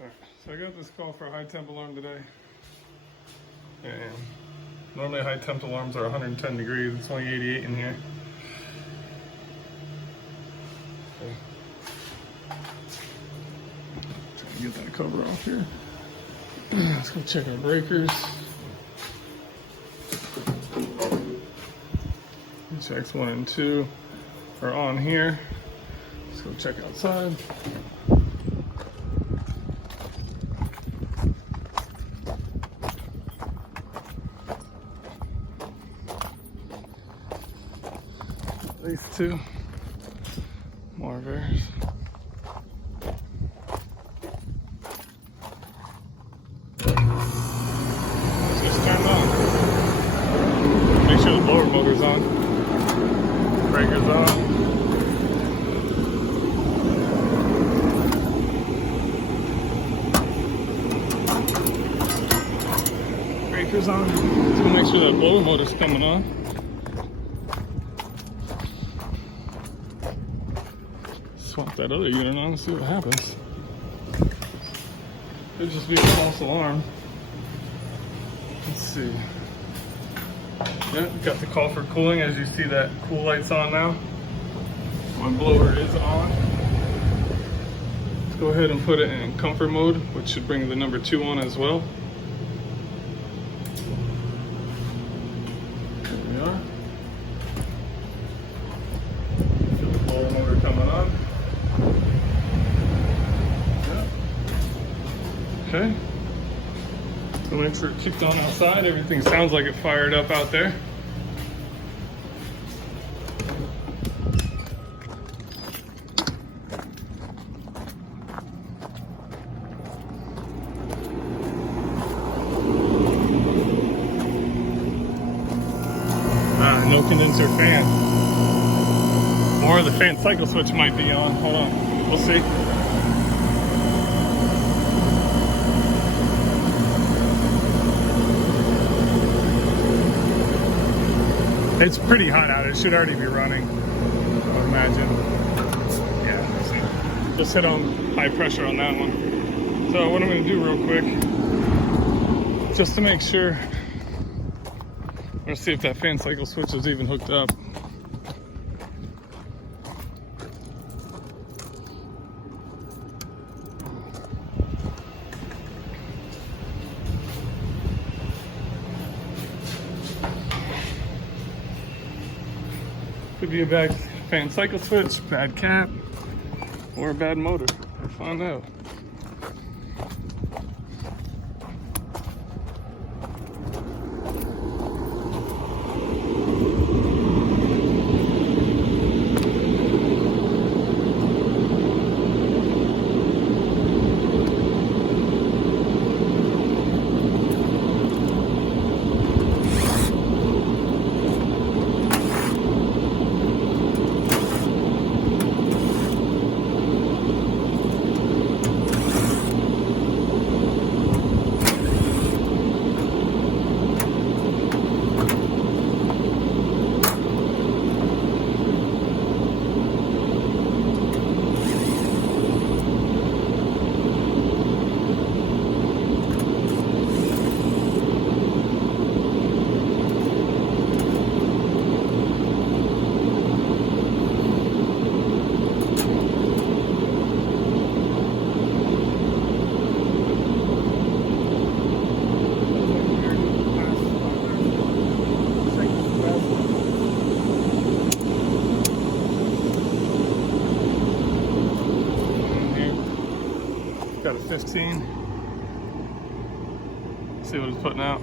Alright, so I got this call for a high temp alarm today. And normally high temp alarms are 110 degrees, it's only 88 in here. Okay. Trying to get that cover off here. Let's go check our breakers. Checks 1 and 2 are on here. Let's go check outside. These two marvairs. It's just turned on. Make sure the blower motor's on. Breakers on. Breakers on. Just gonna make sure that blower motor's coming on. Swap that other unit on and see what happens. Could just be a false alarm. Let's see. Yeah, got the call for cooling. As you see, that cool light's on now. My blower is on. Let's go ahead and put it in comfort mode, which should bring the number 2 on as well. There we are. Get the blower motor coming on. Yeah. Okay. So make sure it kicked on outside. Everything sounds like it fired up out there. No condenser fan. Or the fan cycle switch might be on. Hold on. We'll see. It's pretty hot out. It should already be running, I would imagine. Yeah, so just hit on high pressure on that one. So what I'm going to do real quick, just to make sure, I'm going to see if that fan cycle switch is even hooked up. Could be a bad fan cycle switch, bad cap, or a bad motor. We'll find out. Got a 15. See what it's putting out.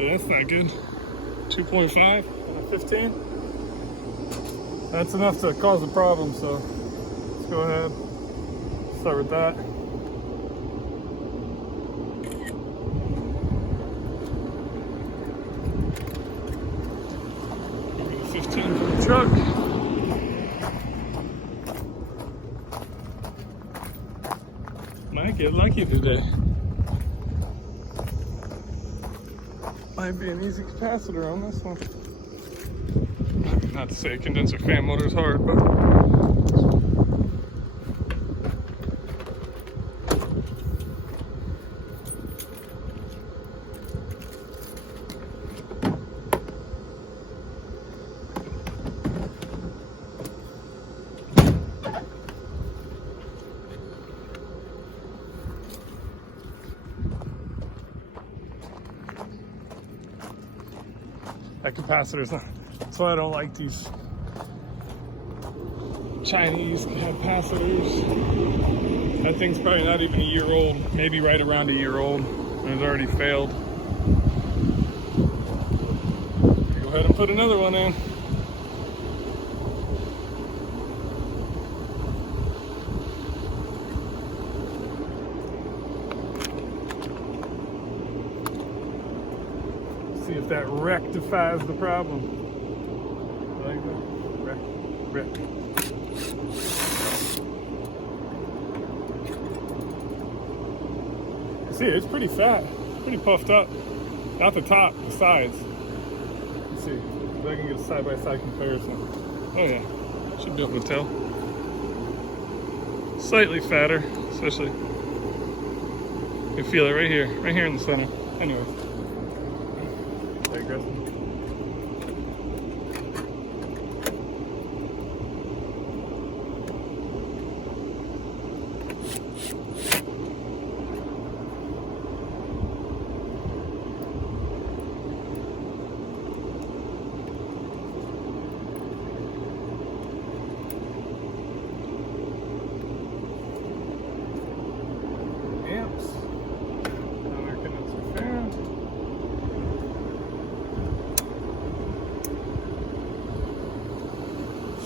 So that's not good. 2.5 on a 15. That's enough to cause a problem, so let's go ahead. Start with that. 15 for the truck. Might get lucky today. Might be an easy capacitor on this one. Not to say a condenser fan motor is hard, but that capacitor's not. That's why I don't like these Chinese capacitors. That thing's probably not even a year old, maybe right around a year old, and it's already failed. Go ahead and put another one in. See if that rectifies the problem. Like that. Wreck. See, it's pretty fat, pretty puffed up. Not the top, the sides. Let's see if I can get a side-by-side comparison. Oh yeah, should be able to tell. Slightly fatter, especially. You can feel it right here in the center. Anyways. Digress.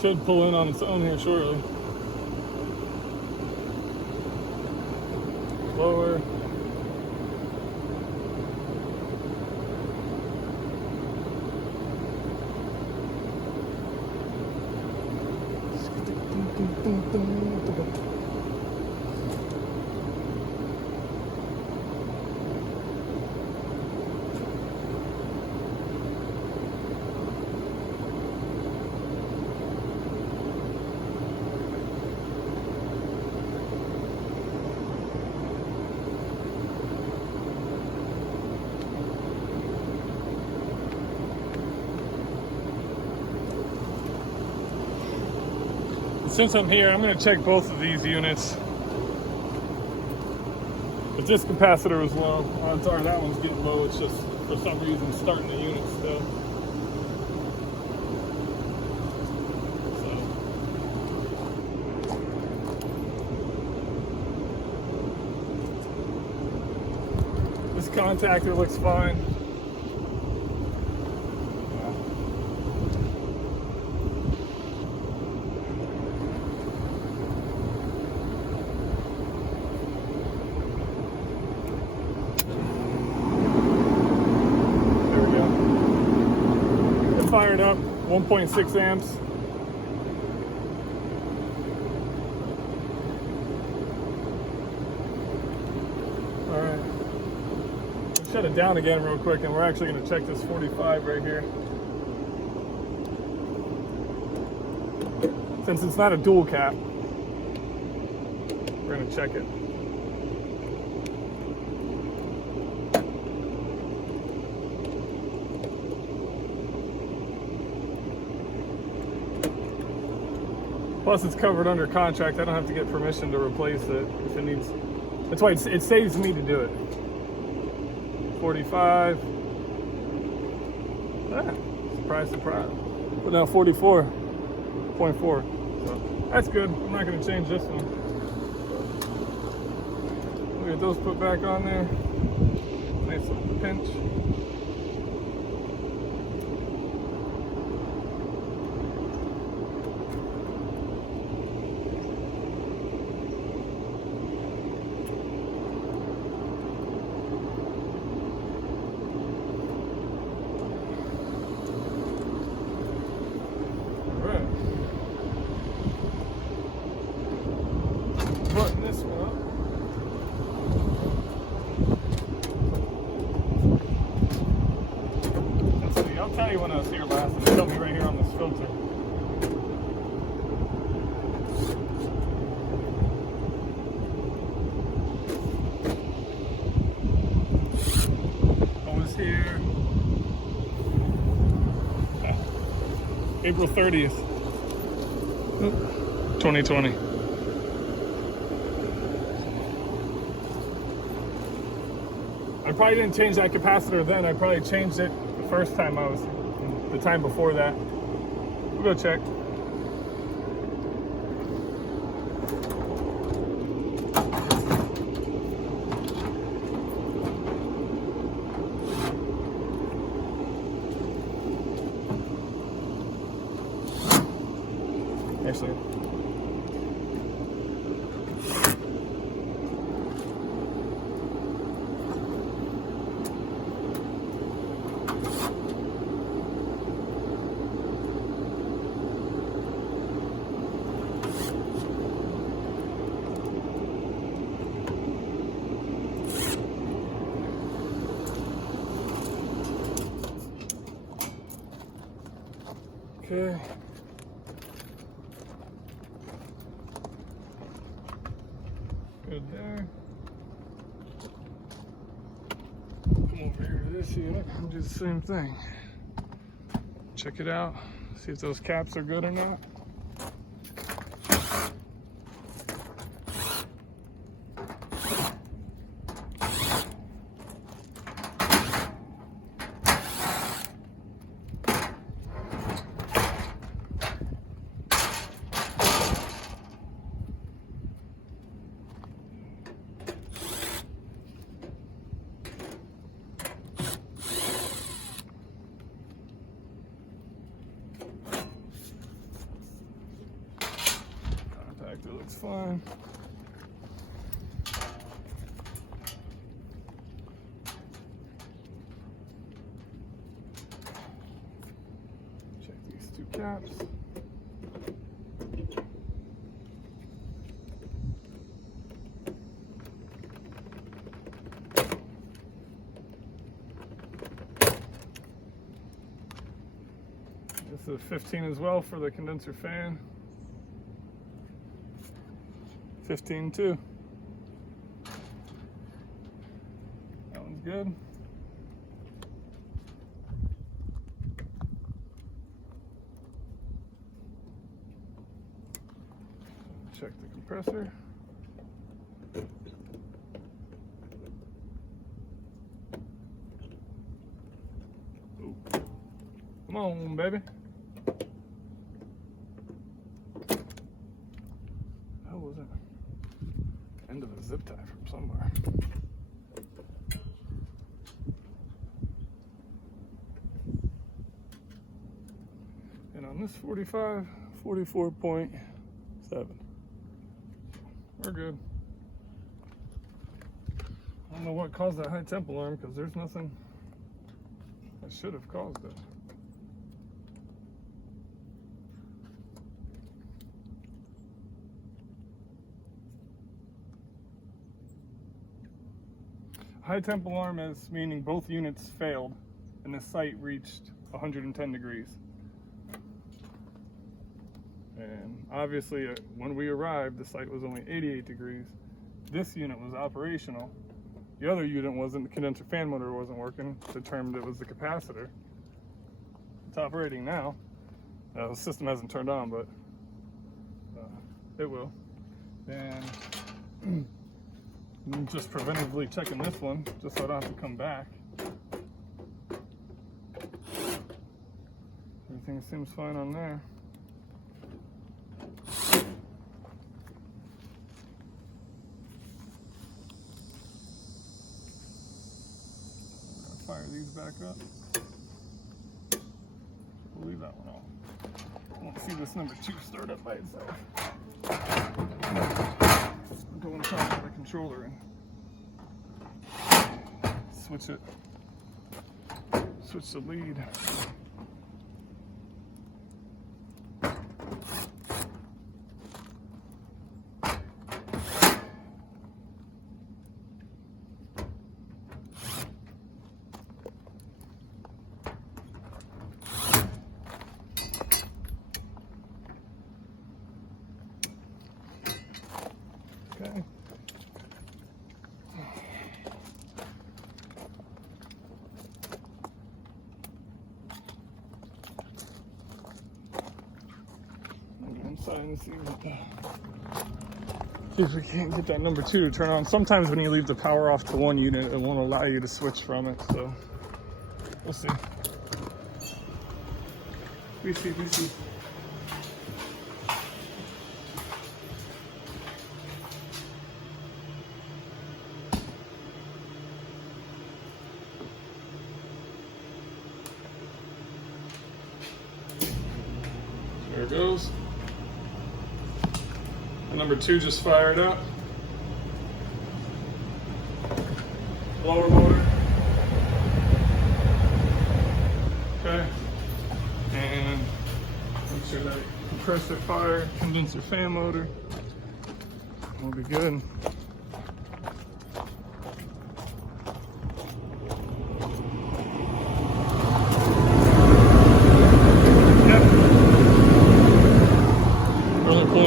Should pull in on its own here shortly. Lower. Since I'm here, I'm going to check both of these units. If this capacitor was low, odds are that one's getting low. It's just, for some reason, starting the unit still. So. This contactor looks fine. Fired up, 1.6 amps. All right, shut it down again real quick, and we're actually going to check this 45 right here. Since it's not a dual cap, we're going to check it. Plus, it's covered under contract. I don't have to get permission to replace it if it needs. That's why it saves me to do it. 45. Surprise, surprise. But now 44.4. So that's good. I'm not going to change this one. We'll get those put back on there. Nice little pinch. here last. It's tell me right here on this filter. I was here April 30th, 2020. I probably didn't change that capacitor then. I probably changed it the first time the time before that. We'll go check. Actually, okay. Good there. Come over here to this unit and do the same thing. Check it out. See if those caps are good or not. It looks fine. Check these two caps. This is 15 as well for the condenser fan. 15 too. That one's good. Check the compressor. Ooh. Come on, baby. How was it? End of a zip tie from somewhere. And on this 45, 44.7. We're good. I don't know what caused that high temp alarm because there's nothing that should have caused it. High temp alarm is meaning both units failed and the site reached 110 degrees. And obviously when we arrived, the site was only 88 degrees. This unit was operational. The other unit wasn't, the condenser fan motor wasn't working, determined it was the capacitor. It's operating now. The system hasn't turned on, but it will. And I'm just preventively checking this one, just so I don't have to come back. Everything seems fine on there. I'll fire these back up. We'll leave that one off. I want to see this number 2 start up by itself. I'm going to try to put the controller in. Switch it. Switch the lead. outside and see if we can't get that number 2 to turn on. Sometimes when you leave the power off to one unit, it won't allow you to switch from it, so we'll see. We see. There it goes. And number 2 just fired up. Blower motor. Okay. And make sure that compressor fire, condenser fan motor. We'll be good.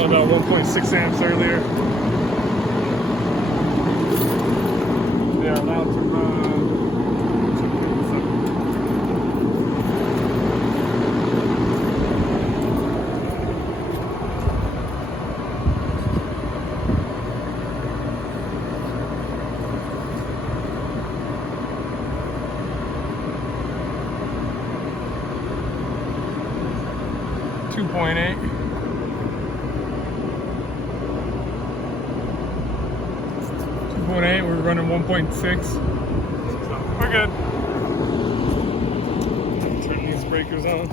About 1.6 amps earlier. Yeah, allowed to run. .8. 2.8, we're running 1.6. So we're good. Turn these breakers on.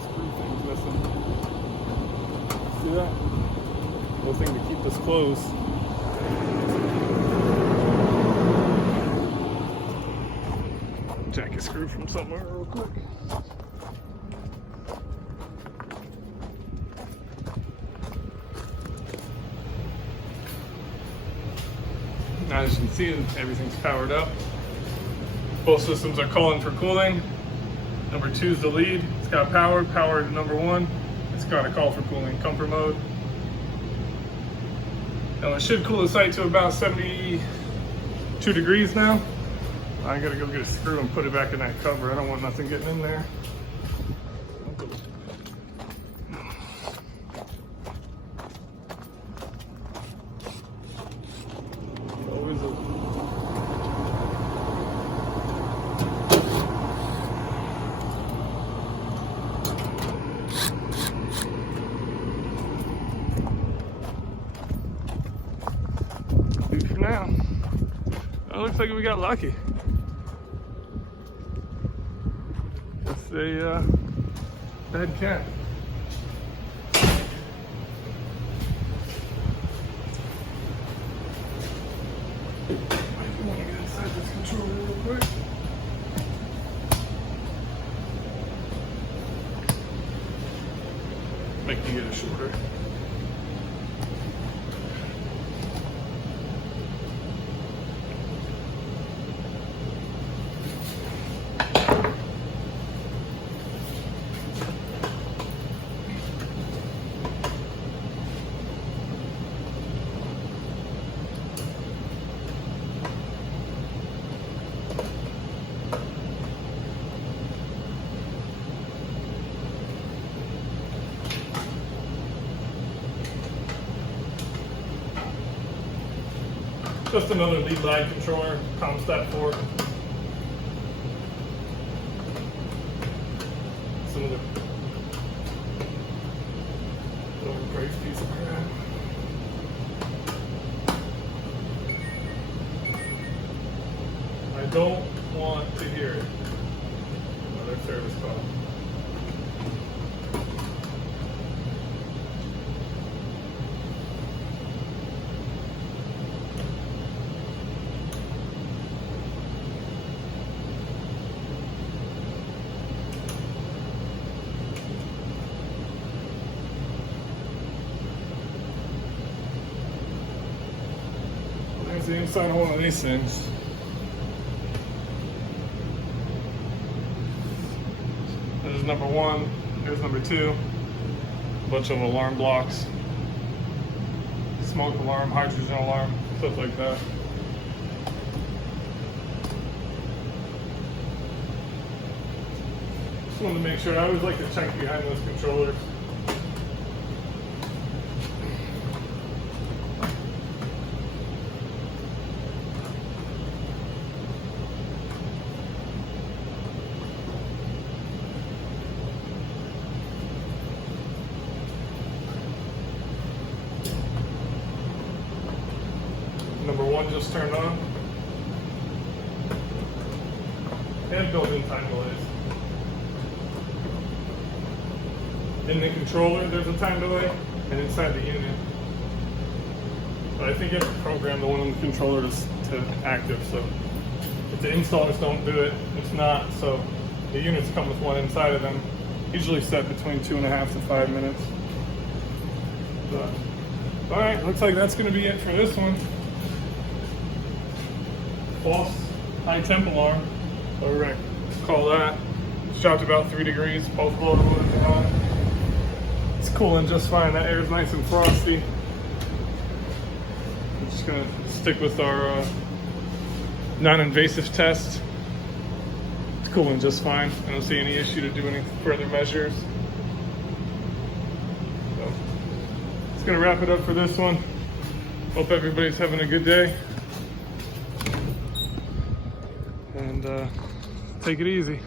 Screw thing's missing. See that? Little thing to keep this closed. Jack a screw from somewhere real quick. Now, as you can see, everything's powered up. Both systems are calling for cooling. Number 2 is the lead. It's got power to number 1. It's got a call for cooling, comfort mode. Now it should cool the site to about 72 degrees now. I gotta go get a screw and put it back in that cover. I don't want nothing getting in there. For now, it looks like we got lucky. It's a bad cat. I want to get inside this controller real quick. Make me get it shorter. Just another lead lag controller, ComStat 4. Some of the overpriced piece of crap. I don't want to hear it. Another service call. There's the inside of one of these things. There's number 1, there's number 2. A bunch of alarm blocks. Smoke alarm, hydrogen alarm, stuff like that. Just wanted to make sure. I always like to check behind those controllers. Number 1 just turned on. And built-in time delays. In the controller, there's a time delay, and inside the unit. But I think you have to program the one on the controller to active, so if the installers don't do it, it's not. So the units come with one inside of them, usually set between 2.5 to 5 minutes. But, all right, looks like that's going to be it for this one. False high temp alarm. So we're going to call that. It's dropped about 3 degrees, both blower motors are on. It's cooling just fine. That air is nice and frosty. I'm just going to stick with our non-invasive test. It's cooling just fine. I don't see any issue to do any further measures. So it's going to wrap it up for this one. Hope everybody's having a good day. And take it easy.